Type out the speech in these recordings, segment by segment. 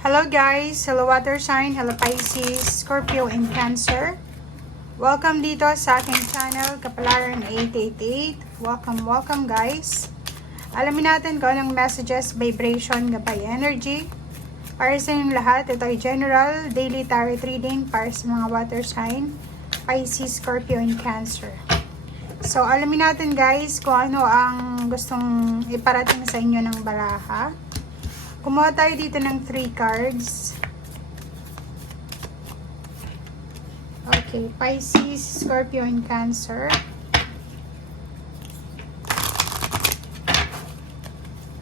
Hello guys! Hello water sign, hello Pisces, Scorpio, and Cancer. Welcome dito sa aking channel, Kapalaran 888. Welcome guys. Alamin natin kung anong messages, vibration, gabay energy. Para sa inyong lahat, ito ay general, daily tarot reading para sa mga water sign, Pisces, Scorpio, and Cancer. So alamin natin guys kung ano ang gustong iparating sa inyo ng baraha. Kumuha tayo dito ng 3 cards. Okay, Pisces, Scorpio, and Cancer.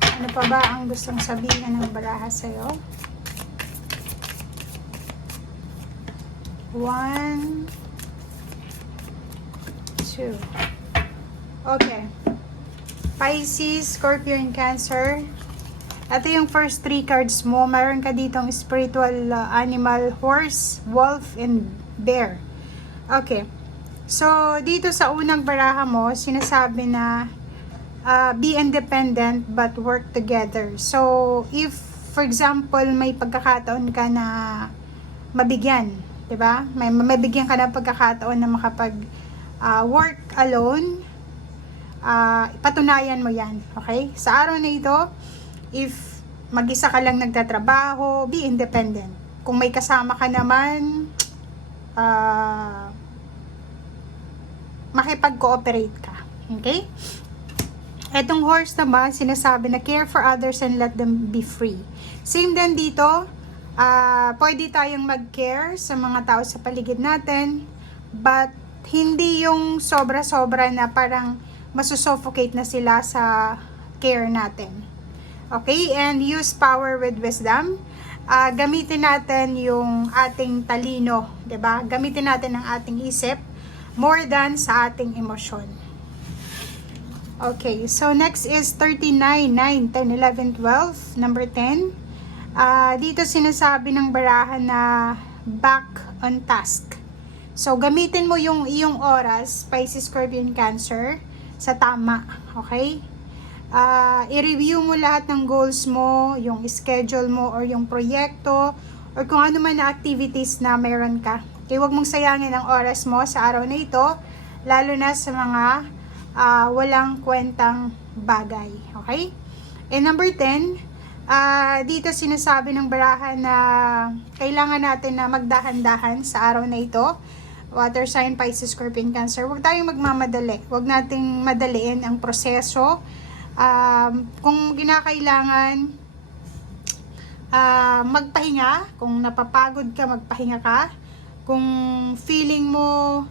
Ano pa ba ang gustong sabihin ng baraha sa'yo? 1, 2. Okay. Pisces, Scorpio, and Cancer. Ito yung first 3 cards mo. Mayroon ka ditong spiritual animal, horse, wolf, and bear. Okay. So, dito sa unang baraha mo, sinasabi na be independent but work together. So, if, for example, may pagkakataon ka na mabigyan, diba? May mabigyan ka na pagkakataon na makapag work alone, patunayan mo yan. Okay? Sa araw na ito, if mag-isa ka lang nagtatrabaho, be independent. Kung may kasama ka naman, makipag-cooperate ka. Okay? Etong horse naman, sinasabi na care for others and let them be free. Same din dito, pwede tayong mag-care sa mga tao sa paligid natin, but hindi yung sobra-sobra na parang masusuffocate na sila sa care natin. Okay, and use power with wisdom. Gamitin natin yung ating talino, 'di ba? Gamitin natin ang ating isip more than sa ating emosyon. Okay, so next is 39, 9, 10, 11, 12, number 10. Dito sinasabi ng baraha na back on task. So gamitin mo yung iyong oras, Pisces, Scorpio, and Cancer, sa tama, okay? I-review mo lahat ng goals mo, yung schedule mo, or yung proyekto, or kung ano man na activities na mayroon ka. Kaya huwag mong sayangin ang oras mo sa araw na ito, lalo na sa mga walang kwentang bagay. Okay? And number 10, dito sinasabi ng baraha na kailangan natin na magdahan-dahan sa araw na ito. Water sign, Pisces, Scorpio, and Cancer. Huwag tayong magmamadali. Huwag nating madaliin ang proseso. Kung kinakailangan magpahinga, kung napapagod ka, magpahinga ka. Kung feeling mo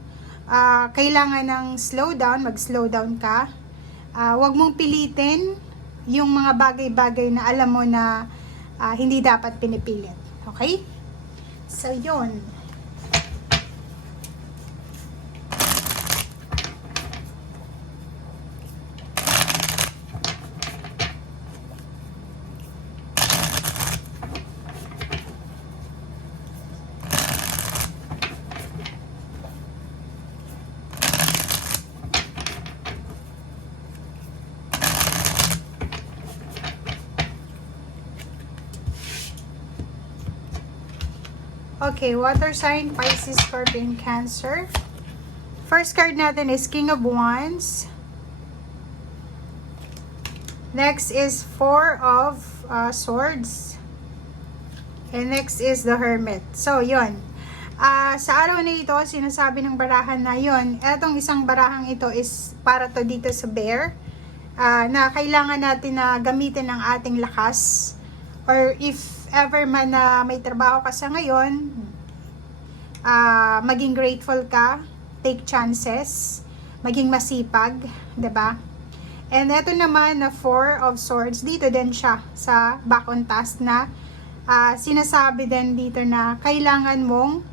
kailangan ng slow down, mag-slow down ka. Huwag mong pilitin yung mga bagay-bagay na alam mo na hindi dapat pinipilit. Okay? So, yun. Okay, water sign, Pisces, Scorpio, and Cancer. First card natin is King of Wands. Next is 4 of Swords. And next is the Hermit. So, yun. Sa araw na ito, sinasabi ng barahan na yun, etong isang barahang ito is para to dito sa bear, na kailangan natin na gamitin ang ating lakas, or if ever man na may trabaho ka sa ngayon, maging grateful ka, take chances, maging masipag, 'di ba? And ito naman na 4 of Swords, dito din siya sa back on task na sinasabi din dito na kailangan mong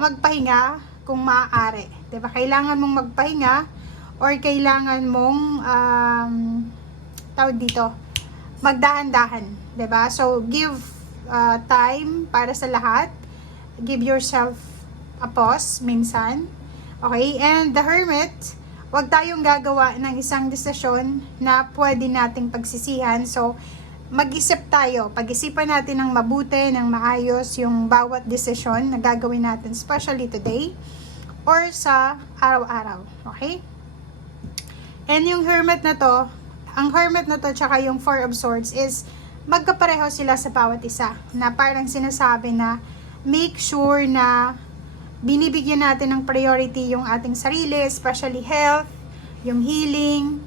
magpahinga kung maaari, 'di ba? Kailangan mong magpahinga or kailangan mong tawag dito, magdahan-dahan, 'di ba? So give time para sa lahat. Give yourself a pause minsan. Okay? And the Hermit, wag tayong gagawa ng isang desisyon na pwede nating pagsisihan. So mag-isip tayo. Pag-isipan natin ng mabuti, ng maayos yung bawat desisyon na gagawin natin, especially today or sa araw-araw. Okay? And yung Hermit na to, ang Hermit na to tsaka yung Four of Swords is magkapareho sila sa bawat isa. Na parang sinasabi na make sure na binibigyan natin ng priority yung ating sarili, especially health, yung healing,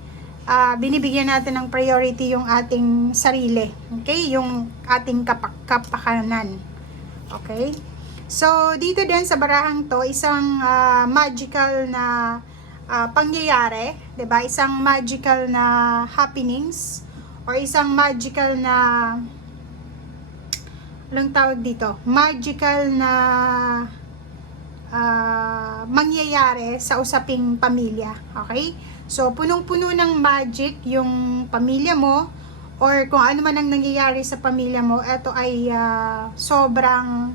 binibigyan natin ng priority yung ating sarili. Okay? Yung ating kapakanan. Okay? So, dito din sa barahang to, isang magical na pangyayari, 'di ba? Isang magical na happenings or isang magical na anong tawag dito? Magical na mangyayari sa usaping pamilya. Okay? So, punong-puno ng magic yung pamilya mo or kung ano man ang nangyayari sa pamilya mo, ito ay sobrang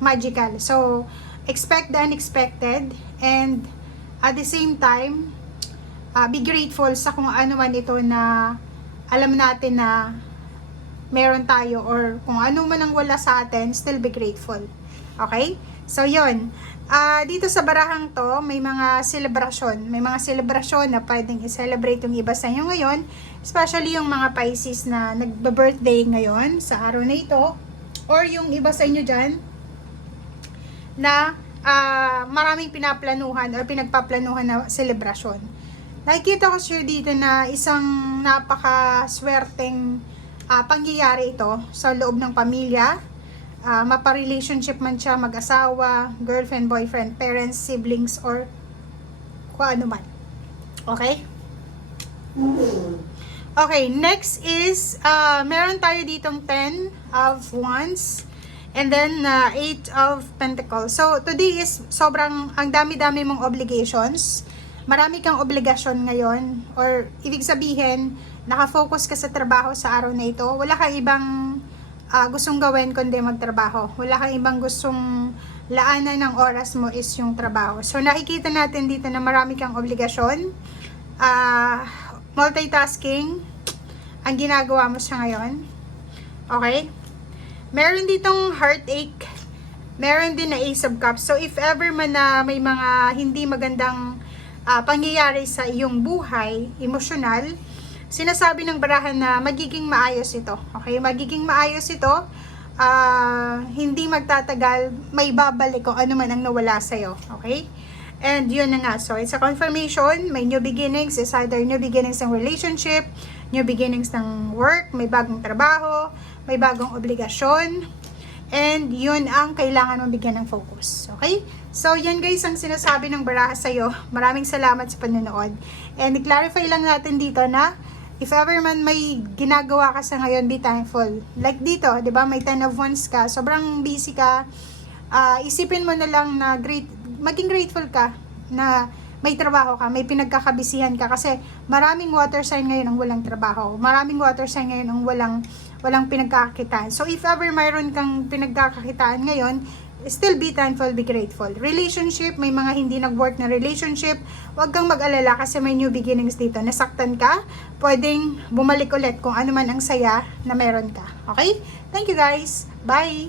magical. So, expect the unexpected and at the same time, be grateful sa kung ano man ito na alam natin na meron tayo or kung ano man ang wala sa atin, still be grateful. Okay? So, yun. Dito sa barahang to, may mga celebration. May mga celebration na pwedeng i-celebrate yung iba sa inyo ngayon. Especially yung mga Pisces na nagbe-birthday ngayon sa araw na ito. Or yung iba sa inyo dyan na maraming pinaplanuhan or pinagpaplanuhan na celebration. Nakikita ko sure dito na isang napaka-swerteng pangyayari ito sa loob ng pamilya. Mapa-relationship man siya, mag-asawa, girlfriend, boyfriend, parents, siblings, or kung ano man. Okay? Okay, next is, meron tayo ditong 10 of Wands, and then 8 of Pentacles. So, today is sobrang, ang dami-dami mong obligations. Marami kang obligasyon ngayon, or ibig sabihin, nakafocus ka sa trabaho sa araw na ito. Wala kang ibang gustong gawin kundi magtrabaho. Wala kang ibang gustong laanan ng oras mo is yung trabaho. So, nakikita natin dito na marami kang obligasyon. Multitasking ang ginagawa mo sa ngayon. Okay? Meron ditong heartache. Meron din na Ace of Cups. So, if ever man na may mga hindi magandang pangyayari sa iyong buhay, emosyonal, sinasabi ng barahan na magiging maayos ito. Okay? Magiging maayos ito. Hindi magtatagal, may babalik kung ano man ang nawala sa'yo. Okay? And yun na nga. So, it's a confirmation. May new beginnings. It's either new beginnings ng relationship, new beginnings ng work, may bagong trabaho, may bagong obligasyon. And yun ang kailangan mong bigyan ng focus. Okay? So, yan guys ang sinasabi ng baraha sa'yo. Maraming salamat sa panonood. And i-clarify lang natin dito na if ever man may ginagawa ka sa ngayon, be thankful. Like dito, di ba, may 10 of Wands ka, sobrang busy ka, isipin mo na lang na maging grateful ka na may trabaho ka, may pinagkakabisihan ka kasi maraming water sign ngayon ang walang trabaho. Maraming water sign ngayon ang walang pinagkakakitaan. So, if ever mayroon kang pinagkakakitaan ngayon, still be thankful, be grateful. Relationship, may mga hindi nag-work na relationship, huwag kang mag-alala kasi may new beginnings dito. Nasaktan ka, pwedeng bumalik ulit kung ano man ang saya na meron ka. Okay? Thank you guys. Bye!